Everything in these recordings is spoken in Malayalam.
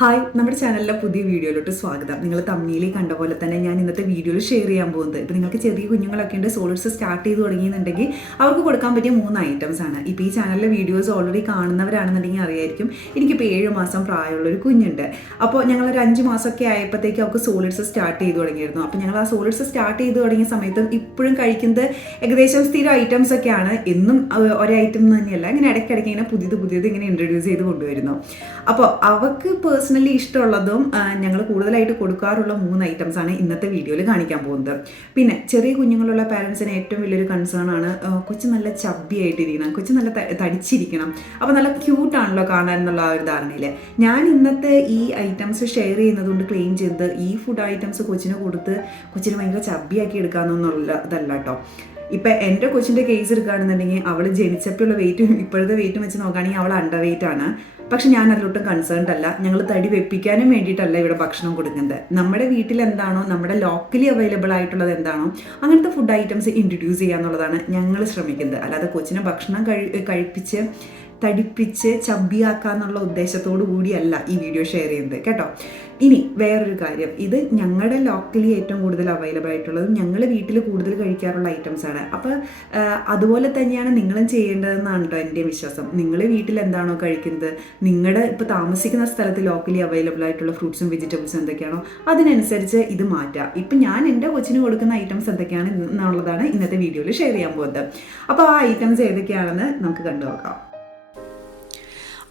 ഹായ്, നമ്മുടെ ചാനലിലെ പുതിയ വീഡിയോയിലോട്ട് സ്വാഗതം. നിങ്ങൾ തമ്മിൽ കണ്ട പോലെ തന്നെ ഞാൻ ഇന്നത്തെ വീഡിയോയിൽ ഷെയർ ചെയ്യാൻ പോകുന്നത് ഇപ്പോൾ നിങ്ങൾക്ക് ചെറിയ കുഞ്ഞുങ്ങളൊക്കെ ഉണ്ട്, സോളിഡ്സ് സ്റ്റാർട്ട് ചെയ്ത് തുടങ്ങിയെന്നുണ്ടെങ്കിൽ അവർക്ക് കൊടുക്കാൻ പറ്റിയ 3 ഐറ്റംസ് ആണ്. ഇപ്പോൾ ഈ ചാനലിലെ വീഡിയോസ് ഓൾറെഡി കാണുന്നവരാണെന്നുണ്ടെങ്കിൽ അറിയായിരിക്കും. എനിക്കിപ്പോൾ 7 മാസം പ്രായമുള്ളൊരു കുഞ്ഞുണ്ട്. അപ്പോൾ ഞങ്ങളൊരു 5 മാസമൊക്കെ ആയപ്പോഴത്തേക്ക് അവർക്ക് സോളിഡ്സ് സ്റ്റാർട്ട് ചെയ്ത് തുടങ്ങിയിരുന്നു. അപ്പോൾ ഞങ്ങൾ ആ സോളിഡ്സ് സ്റ്റാർട്ട് ചെയ്ത് തുടങ്ങിയ സമയത്ത് ഇപ്പോഴും കഴിക്കുന്നത് ഏകദേശം സ്ഥിരം ഐറ്റംസ് ഒക്കെയാണ്. എന്നും ഒരേ ഐറ്റം തന്നെയല്ല, ഇങ്ങനെ ഇടയ്ക്കിടയ്ക്ക് ഇങ്ങനെ പുതിയത് ഇങ്ങനെ ഇൻട്രൊഡ്യൂസ് ചെയ്ത് കൊണ്ടുവരുന്നു. അപ്പോൾ അവർക്ക് പേഴ്സണലി ഇഷ്ടമുള്ളതും ഞങ്ങൾ കൂടുതലായിട്ട് കൊടുക്കാറുള്ള 3 ഐറ്റംസ് ആണ് ഇന്നത്തെ വീഡിയോയിൽ കാണിക്കാൻ പോകുന്നത്. പിന്നെ ചെറിയ കുഞ്ഞുങ്ങളുള്ള പാരൻസിന് ഏറ്റവും വലിയൊരു കൺസേൺ ആണ് കൊച്ചു നല്ല ചബ്ബി ആയിട്ടിരിക്കണം, കൊച്ചു നല്ല തടിച്ചിരിക്കണം, അപ്പോൾ നല്ല ക്യൂട്ടാണല്ലോ കാണാൻ എന്നുള്ള ആ ഒരു ധാരണയിൽ ഞാൻ ഇന്നത്തെ ഈ ഐറ്റംസ് ഷെയർ ചെയ്യുന്നത് കൊണ്ട് ക്ലെയിം ചെയ്തത് ഈ ഫുഡ് ഐറ്റംസ് കൊച്ചിന് കൊടുത്ത് കൊച്ചിന് ഭയങ്കര ചബ്ബിയാക്കി എടുക്കാമെന്നുള്ളതല്ല കേട്ടോ. ഇപ്പം എൻ്റെ കൊച്ചിൻ്റെ കേസ് എടുക്കുകയാണെന്നുണ്ടെങ്കിൽ അവൾ ജനിച്ചപ്പോഴുള്ള വെയിറ്റും ഇപ്പോഴത്തെ വെയിറ്റും വെച്ച് നോക്കുകയാണെങ്കിൽ അവൾ അണ്ടർ വെയിറ്റ് ആണ്. പക്ഷെ ഞാൻ അതിലൊട്ടും കൺസേൺഡ് അല്ല. ഞങ്ങൾ തടി വെപ്പിക്കാനും വേണ്ടിയിട്ടല്ല ഇവിടെ ഭക്ഷണം കൊടുക്കുന്നത്. നമ്മുടെ വീട്ടിൽ എന്താണോ, നമ്മുടെ ലോക്കലി അവൈലബിൾ ആയിട്ടുള്ളത് എന്താണോ അങ്ങനത്തെ ഫുഡ് ഐറ്റംസ് ഇൻട്രൊഡ്യൂസ് ചെയ്യുക എന്നുള്ളതാണ് ഞങ്ങൾ ശ്രമിക്കുന്നത്. അല്ലാതെ കൊച്ചിനെ ഭക്ഷണം കഴിപ്പിച്ച് തടിപ്പിച്ച് ചബ്ബിയാക്കാന്നുള്ള ഉദ്ദേശത്തോടു കൂടിയല്ല ഈ വീഡിയോ ഷെയർ ചെയ്യുന്നത് കേട്ടോ. ഇനി വേറൊരു കാര്യം, ഇത് ഞങ്ങളുടെ ലോക്കലി ഏറ്റവും കൂടുതൽ അവൈലബിൾ ആയിട്ടുള്ളതും ഞങ്ങൾ വീട്ടിൽ കൂടുതൽ കഴിക്കാറുള്ള ഐറ്റംസ് ആണ്. അപ്പോൾ അതുപോലെ തന്നെയാണ് നിങ്ങളും ചെയ്യേണ്ടതെന്നാണ് കേട്ടോ എൻ്റെ വിശ്വാസം. നിങ്ങൾ വീട്ടിൽ എന്താണോ കഴിക്കുന്നത്, നിങ്ങളുടെ ഇപ്പോൾ താമസിക്കുന്ന സ്ഥലത്ത് ലോക്കലി അവൈലബിൾ ആയിട്ടുള്ള ഫ്രൂട്ട്സും വെജിറ്റബിൾസും എന്തൊക്കെയാണോ അതിനനുസരിച്ച് ഇത് മാറ്റാം. ഇപ്പം ഞാൻ എൻ്റെ കൊച്ചിന് കൊടുക്കുന്ന ഐറ്റംസ് എന്തൊക്കെയാണ് എന്നുള്ളതാണ് ഇന്നത്തെ വീഡിയോയിൽ ഷെയർ ചെയ്യാൻ പോകുന്നത്. അപ്പോൾ ആ ഐറ്റംസ് ഏതൊക്കെയാണെന്ന് നമുക്ക് കണ്ടു നോക്കാം.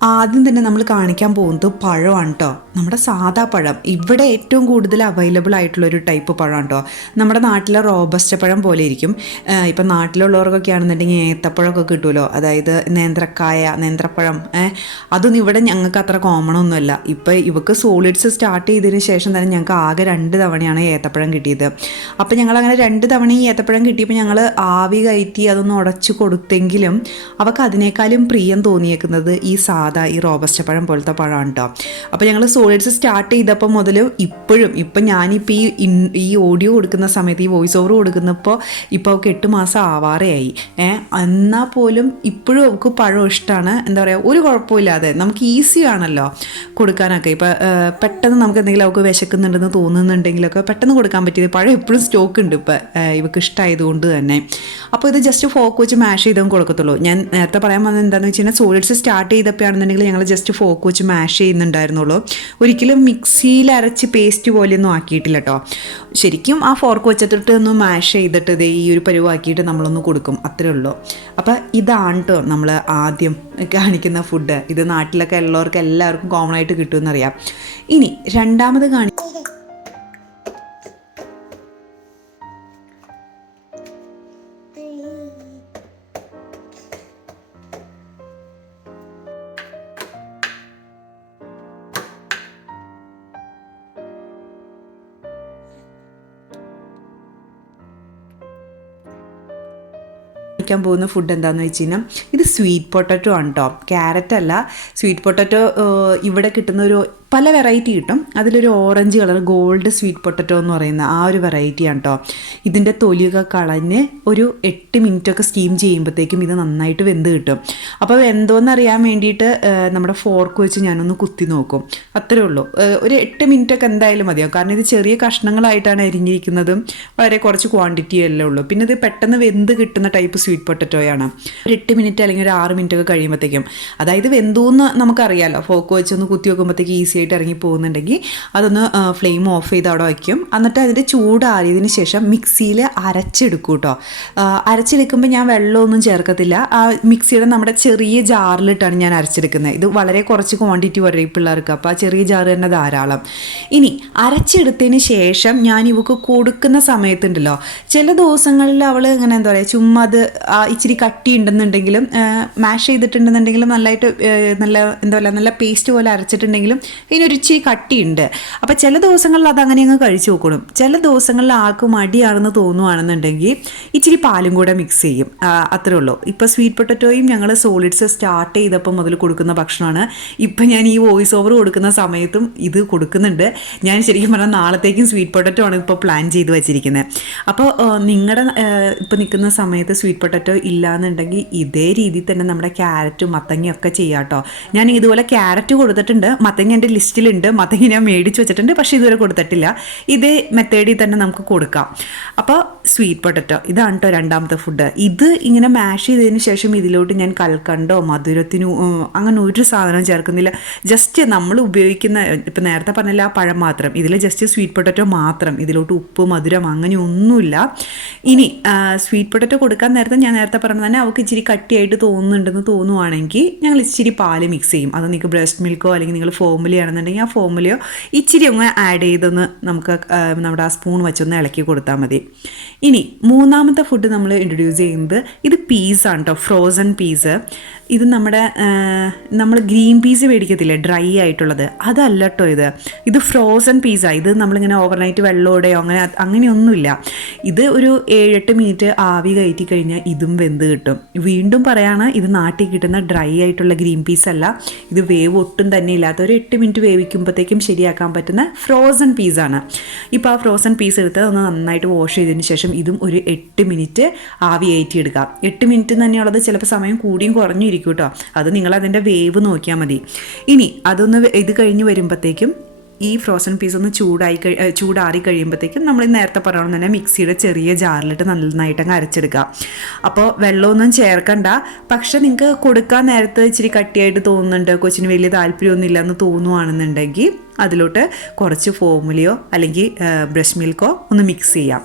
ആദ്യം തന്നെ നമ്മൾ കാണിക്കാൻ പോകുന്നത് പഴമാണ് കേട്ടോ. നമ്മുടെ സാധാ പഴം ഇവിടെ ഏറ്റവും കൂടുതൽ അവൈലബിൾ ആയിട്ടുള്ളൊരു ടൈപ്പ് പഴമാണ് കേട്ടോ. നമ്മുടെ നാട്ടിലെ റോബസ്റ്റ പഴം പോലെ ഇരിക്കും. ഇപ്പം നാട്ടിലുള്ളവർക്കൊക്കെ ആണെന്നുണ്ടെങ്കിൽ ഏത്തപ്പഴമൊക്കെ കിട്ടുമല്ലോ, അതായത് നേന്ത്രപ്പഴം. അതൊന്നും ഇവിടെ ഞങ്ങൾക്ക് അത്ര കോമൺ ഒന്നുമല്ല. ഇപ്പം ഇവക്ക് സോളിഡ്സ് സ്റ്റാർട്ട് ചെയ്തതിന് ശേഷം തന്നെ ഞങ്ങൾക്ക് ആകെ 2 തവണയാണ് ഏത്തപ്പഴം കിട്ടിയത്. അപ്പം ഞങ്ങളങ്ങനെ 2 തവണ ഈ ഏത്തപ്പഴം കിട്ടിയപ്പോൾ ഞങ്ങൾ ആവി കയറ്റി അതൊന്ന് ഉടച്ചു കൊടുത്തെങ്കിലും അവൾക്ക് അതിനേക്കാളും പ്രിയം തോന്നിയേക്കുന്നത് ഈ റോബസ്റ്റ പഴം പോലത്തെ പഴമാണ് കേട്ടോ. അപ്പോൾ ഞങ്ങൾ സോളിഡ്സ് സ്റ്റാർട്ട് ചെയ്തപ്പോൾ മുതൽ ഇപ്പം ഞാനിപ്പോൾ ഈ ഓഡിയോ കൊടുക്കുന്ന സമയത്ത്, ഈ വോയിസ് ഓവർ കൊടുക്കുന്നപ്പോൾ ഇപ്പോൾ അവൾക്ക് 8 മാസം ആവാറേയായി. എന്നാൽ പോലും ഇപ്പോഴും അവൾക്ക് പഴം ഇഷ്ടമാണ്. എന്താ പറയുക, ഒരു കുഴപ്പമില്ലാതെ നമുക്ക് ഈസി ആണല്ലോ കൊടുക്കാനൊക്കെ. ഇപ്പോൾ പെട്ടെന്ന് നമുക്ക് എന്തെങ്കിലും അവൾക്ക് വിശക്കുന്നുണ്ടെന്ന് തോന്നുന്നുണ്ടെങ്കിലൊക്കെ പെട്ടെന്ന് കൊടുക്കാൻ പറ്റിയത് പഴം എപ്പോഴും സ്റ്റോക്ക് ഉണ്ട് ഇപ്പോൾ ഇവർക്ക് ഇഷ്ടമായതുകൊണ്ട് തന്നെ. അപ്പോൾ ഇത് ജസ്റ്റ് ഫോക്ക് വെച്ച് മാഷ് ചെയ്തവൻ കൊടുക്കത്തുള്ളൂ. ഞാൻ നേരത്തെ പറയാൻ വന്നത് എന്താണെന്ന് വെച്ച് കഴിഞ്ഞാൽ സോളിഡ്സ് സ്റ്റാർട്ട് ചെയ്തപ്പോൾ ആണെന്നുണ്ടെങ്കിൽ ഞങ്ങൾ ജസ്റ്റ് ഫോക്ക് വെച്ച് മാഷ് ചെയ്യുന്നുണ്ടായിരുന്നുള്ളൂ. ഒരിക്കലും മിക്സിയിൽ അരച്ച് പേസ്റ്റ് പോലെയൊന്നും ആക്കിയിട്ടില്ല കേട്ടോ. ശരിക്കും ആ ഫോർക്ക് വെച്ചിട്ട് ഒന്ന് മാഷ് ചെയ്തിട്ട് ഇത് ഈ ഒരു പരുവാക്കിയിട്ട് നമ്മളൊന്ന് കൊടുക്കും, അത്രേ ഉള്ളൂ. അപ്പം ഇതാണ് കേട്ടോ നമ്മൾ ആദ്യം കാണിക്കുന്ന ഫുഡ്. ഇത് നാട്ടിലൊക്കെ ഉള്ളവർക്ക് എല്ലാവർക്കും കോമൺ ആയിട്ട് കിട്ടുമെന്നറിയാം. ഇനി രണ്ടാമത് പോകുന്ന ഫുഡ് എന്താണെന്ന് വെച്ച് കഴിഞ്ഞാൽ ഇത് സ്വീറ്റ് പൊട്ടറ്റോ ആണ് കേട്ടോ. ക്യാരറ്റ് അല്ല, സ്വീറ്റ് പൊട്ടറ്റോ. ഇവിടെ കിട്ടുന്ന ഒരു പല വെറൈറ്റി കിട്ടും. അതിലൊരു orange colour gold sweet potato എന്ന് പറയുന്ന ആ ഒരു വെറൈറ്റിയാണ് കേട്ടോ. ഇതിൻ്റെ തൊലിയൊക്കെ കളഞ്ഞ് ഒരു 8 മിനിറ്റൊക്കെ സ്റ്റീം ചെയ്യുമ്പോഴത്തേക്കും ഇത് നന്നായിട്ട് വെന്ത് കിട്ടും. അപ്പോൾ വെന്തോന്നറിയാൻ വേണ്ടിയിട്ട് നമ്മുടെ ഫോർക്ക് വെച്ച് ഞാനൊന്ന് കുത്തി നോക്കും, അത്രേ ഉള്ളൂ. ഒരു 8 മിനിറ്റൊക്കെ എന്തായാലും മതിയാവും. കാരണം ഇത് ചെറിയ കഷ്ണങ്ങളായിട്ടാണ് അരിഞ്ഞിരിക്കുന്നതും വളരെ കുറച്ച് ക്വാണ്ടിറ്റി അല്ലേ ഉള്ളൂ. പിന്നെ ഇത് പെട്ടെന്ന് വെന്ത് കിട്ടുന്ന ടൈപ്പ് സ്വീറ്റ് പൊട്ടറ്റോയാണ്. ഒരു 8 മിനിറ്റ് അല്ലെങ്കിൽ ഒരു 6 മിനിറ്റ് ഒക്കെ കഴിയുമ്പോഴത്തേക്കും, അതായത് വെന്തൂന്ന് നമുക്കറിയാമല്ലോ, ഫോക്ക് വെച്ചൊന്ന് കുത്തി വെക്കുമ്പോഴത്തേക്ക് ഈസി ആയിട്ട് ഇറങ്ങി പോകുന്നുണ്ടെങ്കിൽ അതൊന്ന് ഫ്ലെയിം ഓഫ് ചെയ്ത് അവിടെ വയ്ക്കും. എന്നിട്ട് അതിൻ്റെ ചൂടാറിയതിന് ശേഷം മിക്സിയിൽ അരച്ചെടുക്കും കേട്ടോ. അരച്ചെടുക്കുമ്പോൾ ഞാൻ വെള്ളമൊന്നും ചേർക്കത്തില്ല. ആ മിക്സിയുടെ നമ്മുടെ ചെറിയ ജാറിലിട്ടാണ് ഞാൻ അരച്ചെടുക്കുന്നത്. ഇത് വളരെ കുറച്ച് ക്വാണ്ടിറ്റി വരെ പിള്ളേർക്ക്, അപ്പോൾ ആ ചെറിയ ജാറ് തന്നെ ധാരാളം. ഇനി അരച്ചെടുത്തതിന് ശേഷം ഞാൻ ഇവക്ക് കൊടുക്കുന്ന സമയത്തുണ്ടല്ലോ, ചില ദിവസങ്ങളിൽ അവൾ ഇങ്ങനെ എന്താ പറയുക, ചുമ്മാ അത് ഇച്ചിരി കട്ടി ഉണ്ടെന്നുണ്ടെങ്കിലും മാഷ് ചെയ്തിട്ടുണ്ടെന്നുണ്ടെങ്കിലും നല്ലതായിട്ട് നല്ല പേസ്റ്റ് പോലെ അരച്ചിട്ടുണ്ടെങ്കിലും ഇതിനൊരു ഇച്ചിരി കട്ടിയുണ്ട്. അപ്പോൾ ചില ദിവസങ്ങളിൽ അത് അങ്ങനെ അങ്ങ് കഴിച്ചു നോക്കണം. ചില ദിവസങ്ങളിൽ ആൾക്ക് മടിയാണെന്ന് തോന്നുവാണെന്നുണ്ടെങ്കിൽ ഇച്ചിരി പാലും കൂടെ മിക്സ് ചെയ്യും, അത്രേ ഉള്ളൂ. ഇപ്പോൾ സ്വീറ്റ് പൊട്ടറ്റോയും ഞങ്ങൾ സോളിഡ്സ് സ്റ്റാർട്ട് ചെയ്തപ്പോൾ മുതൽ കൊടുക്കുന്ന ഭക്ഷണമാണ്. ഇപ്പം ഞാൻ ഈ വോയിസ് ഓവർ കൊടുക്കുന്ന സമയത്തും ഇത് കൊടുക്കുന്നുണ്ട്. ഞാൻ ശരിക്കും പറഞ്ഞാൽ നാളത്തേക്കും സ്വീറ്റ് പൊട്ടറ്റോ ആണ് ഇപ്പോൾ പ്ലാൻ ചെയ്ത് വെച്ചിരിക്കുന്നത്. അപ്പോൾ നിങ്ങളുടെ ഇപ്പോൾ നിൽക്കുന്ന സമയത്ത് സ്വീറ്റ് പൊട്ടറ്റോ ഇല്ലയെന്നുണ്ടെങ്കിൽ ഇതേ രീതിയിൽ തന്നെ നമ്മുടെ ക്യാരറ്റും മത്തങ്ങയൊക്കെ ചെയ്യാം കേട്ടോ. ഞാൻ ഇതുപോലെ ക്യാരറ്റ് കൊടുത്തിട്ടുണ്ട്, മത്തങ്ങ എൻ്റെ ലിസ്റ്റിലുണ്ട്. മത്തങ്ങ ഞാൻ മേടിച്ച് വെച്ചിട്ടുണ്ട്, പക്ഷേ ഇതുവരെ കൊടുത്തിട്ടില്ല. ഇതേ മെത്തേഡിൽ തന്നെ നമുക്ക് കൊടുക്കാം. അപ്പോൾ സ്വീറ്റ് പൊട്ടറ്റോ ഇതാണ് കേട്ടോ രണ്ടാമത്തെ ഫുഡ്. ഇത് ഇങ്ങനെ മാഷ് ചെയ്തതിന് ശേഷം ഇതിലോട്ട് ഞാൻ കൽക്കണ്ടോ മധുരത്തിനോ അങ്ങനെ ഒരു സാധനം ചേർക്കുന്നില്ല. ജസ്റ്റ് നമ്മൾ ഉപയോഗിക്കുന്ന ഇപ്പം നേരത്തെ പറഞ്ഞില്ല ആ പഴം മാത്രം, ഇതിൽ ജസ്റ്റ് സ്വീറ്റ് പൊട്ടറ്റോ മാത്രം, ഇതിലോട്ട് ഉപ്പ് മധുരം അങ്ങനെ ഒന്നുമില്ല. ഇനി സ്വീറ്റ് പൊട്ടറ്റോ കൊടുക്കാൻ നേരത്തെ ഞാൻ നേരത്തെ പറഞ്ഞത് തന്നെ അവൾക്ക് ഇച്ചിരി കട്ടിയായിട്ട് തോന്നുന്നുണ്ടെന്ന് തോന്നുവാണെങ്കിൽ ഞങ്ങൾ ഇച്ചിരി പാല് മിക്സ് ചെയ്യും. അത് നിങ്ങൾക്ക് ബ്രസ്റ്റ് മിൽക്കോ അല്ലെങ്കിൽ നിങ്ങൾ ഫോർമുല ആണെന്നുണ്ടെങ്കിൽ ആ ഫോർമുലയോ ഇച്ചിരി ഒന്ന് ആഡ് ചെയ്തൊന്ന് നമുക്ക് നമ്മുടെ ആ സ്പൂൺ വെച്ചൊന്ന് ഇളക്കി കൊടുത്താൽ മതി. ഇനി മൂന്നാമത്തെ ഫുഡ് നമ്മൾ ഇൻട്രൊഡ്യൂസ് ചെയ്യുന്നത് ഇത് പീസാണ് കേട്ടോ, ഫ്രോസൺ പീസ്. ഇത് നമ്മൾ ഗ്രീൻ പീസ് മേടിക്കത്തില്ലേ ഡ്രൈ ആയിട്ടുള്ളത്, അതല്ല കേട്ടോ ഇത് ഫ്രോസൺ പീസാണ്. ഇത് നമ്മളിങ്ങനെ ഓവർനൈറ്റ് വെള്ളമോടെയോ അങ്ങനെയൊന്നുമില്ല. ഇത് ഒരു 7-8 മിനിറ്റ് ആവി കയറ്റി കഴിഞ്ഞാൽ ഇതും വെന്ത് കിട്ടും. വീണ്ടും പറയാണ്, ഇത് നാട്ടിൽ കിട്ടുന്ന ഡ്രൈ ആയിട്ടുള്ള ഗ്രീൻ പീസ് അല്ല, ഇത് വേവ് ഒട്ടും തന്നെ ഇല്ലാത്ത ഒരു 8 മിനിറ്റ് വേവിക്കുമ്പോഴത്തേക്കും ശരിയാക്കാൻ പറ്റുന്ന ഫ്രോസൺ പീസാണ്. ഇപ്പോൾ ആ ഫ്രോസൺ പീസ് എടുത്ത് ഒന്ന് നന്നായിട്ട് വാഷ് ചെയ്തതിന് ശേഷം ഇതും ഒരു 8 മിനിറ്റ് ആവി കയറ്റിയെടുക്കാം. 8 മിനിറ്റ് തന്നെയുള്ളത് ചിലപ്പോൾ സമയം കൂടിയും കുറഞ്ഞിരിക്കും കേട്ടോ, അത് നിങ്ങളതിൻ്റെ വേവ് നോക്കിയാൽ മതി. ഇനി അതൊന്ന് ഇത് കഴിഞ്ഞ് വരുമ്പോഴത്തേക്കും ഈ ഫ്രോസൺ പീസ് ഒന്ന് ചൂടാറി കഴിയുമ്പോഴത്തേക്കും നമ്മൾ നേരത്തെ പറയണം തന്നെ മിക്സിയുടെ ചെറിയ ജാറിലിട്ട് നന്നായിട്ടങ്ങ് അരച്ചെടുക്കുക. അപ്പോൾ വെള്ളമൊന്നും ചേർക്കണ്ട. പക്ഷെ നിങ്ങൾക്ക് കൊടുക്കാൻ നേരത്തെ ഇച്ചിരി കട്ടിയായിട്ട് തോന്നുന്നുണ്ട്, കൊച്ചിന് വലിയ താല്പര്യമൊന്നുമില്ല എന്ന് തോന്നുവാണെന്നുണ്ടെങ്കിൽ അതിലോട്ട് കുറച്ച് ഫോർമുലയോ അല്ലെങ്കിൽ ബ്രഷ് മിൽക്കോ ഒന്ന് മിക്സ് ചെയ്യാം.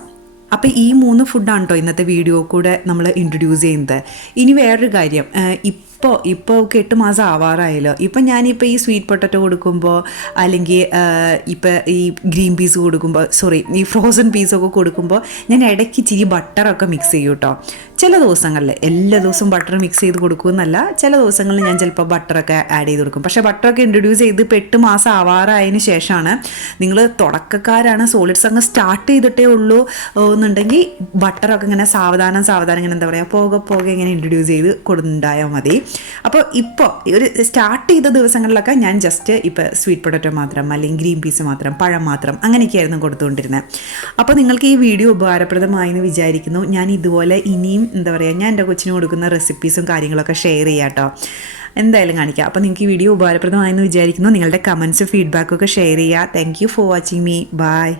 അപ്പോൾ ഈ 3 ഫുഡാണ് കേട്ടോ ഇന്നത്തെ വീഡിയോ കൂടെ നമ്മൾ ഇൻട്രൊഡ്യൂസ് ചെയ്യുന്നത്. ഇനി വേറൊരു കാര്യം, ഇപ്പോൾ 8 മാസം ആവാറായല്ലോ. ഇപ്പം ഞാനിപ്പോൾ ഈ സ്വീറ്റ് പൊട്ടറ്റോ കൊടുക്കുമ്പോൾ അല്ലെങ്കിൽ ഇപ്പോൾ ഈ ഗ്രീൻ പീസ് കൊടുക്കുമ്പോൾ ഈ ഫ്രോസൺ പീസൊക്കെ കൊടുക്കുമ്പോൾ ഞാൻ ഇടയ്ക്ക് ഇച്ചിരി ബട്ടറൊക്കെ മിക്സ് ചെയ്യും കേട്ടോ. ചില ദിവസങ്ങളിൽ, എല്ലാ ദിവസവും ബട്ടർ മിക്സ് ചെയ്ത് കൊടുക്കുമെന്നല്ല, ചില ദിവസങ്ങളിൽ ഞാൻ ചിലപ്പോൾ ബട്ടറൊക്കെ ആഡ് ചെയ്ത് കൊടുക്കും. പക്ഷേ ബട്ടറൊക്കെ ഇൻട്രൊഡ്യൂസ് ചെയ്ത് ഇപ്പോൾ 8 മാസം ആവാറായതിന് ശേഷമാണ്. നിങ്ങൾ തുടക്കക്കാരാണ്, സോളിഡ്സ് അങ്ങ് സ്റ്റാർട്ട് ചെയ്തിട്ടേ ഉള്ളൂ എന്നുണ്ടെങ്കിൽ ബട്ടറൊക്കെ ഇങ്ങനെ സാവധാനം ഇങ്ങനെ എന്താ പറയുക പോകെ ഇങ്ങനെ ഇൻട്രൊഡ്യൂസ് ചെയ്ത് കൊടുണ്ടായാൽ മതി. അപ്പോൾ ഇപ്പോൾ ഒരു സ്റ്റാർട്ട് ചെയ്ത ദിവസങ്ങളിലൊക്കെ ഞാൻ ജസ്റ്റ് ഇപ്പോൾ സ്വീറ്റ് പൊട്ടറ്റോ മാത്രം അല്ലെങ്കിൽ ഗ്രീൻ പീസ് മാത്രം, പഴം മാത്രം അങ്ങനെയൊക്കെയായിരുന്നു കൊടുത്തുകൊണ്ടിരുന്നത്. അപ്പോൾ നിങ്ങൾക്ക് ഈ വീഡിയോ ഉപകാരപ്രദമായി എന്ന് വിചാരിക്കുന്നു. ഞാൻ ഇതുപോലെ ഇനിയും എന്താ പറയുക, ഞാൻ എൻ്റെ കൊച്ചിന് കൊടുക്കുന്ന റെസിപ്പീസും കാര്യങ്ങളൊക്കെ ഷെയർ ചെയ്യാം കേട്ടോ, എന്തായാലും കാണിക്കാം. അപ്പോൾ നിങ്ങൾക്ക് ഈ വീഡിയോ ഉപകാരപ്രദമായെന്ന് വിചാരിക്കുന്നു. നിങ്ങളുടെ കമൻസ് ഫീഡ്ബാക്കൊക്കെ ഷെയർ ചെയ്യുക. Thank you for watching me. By.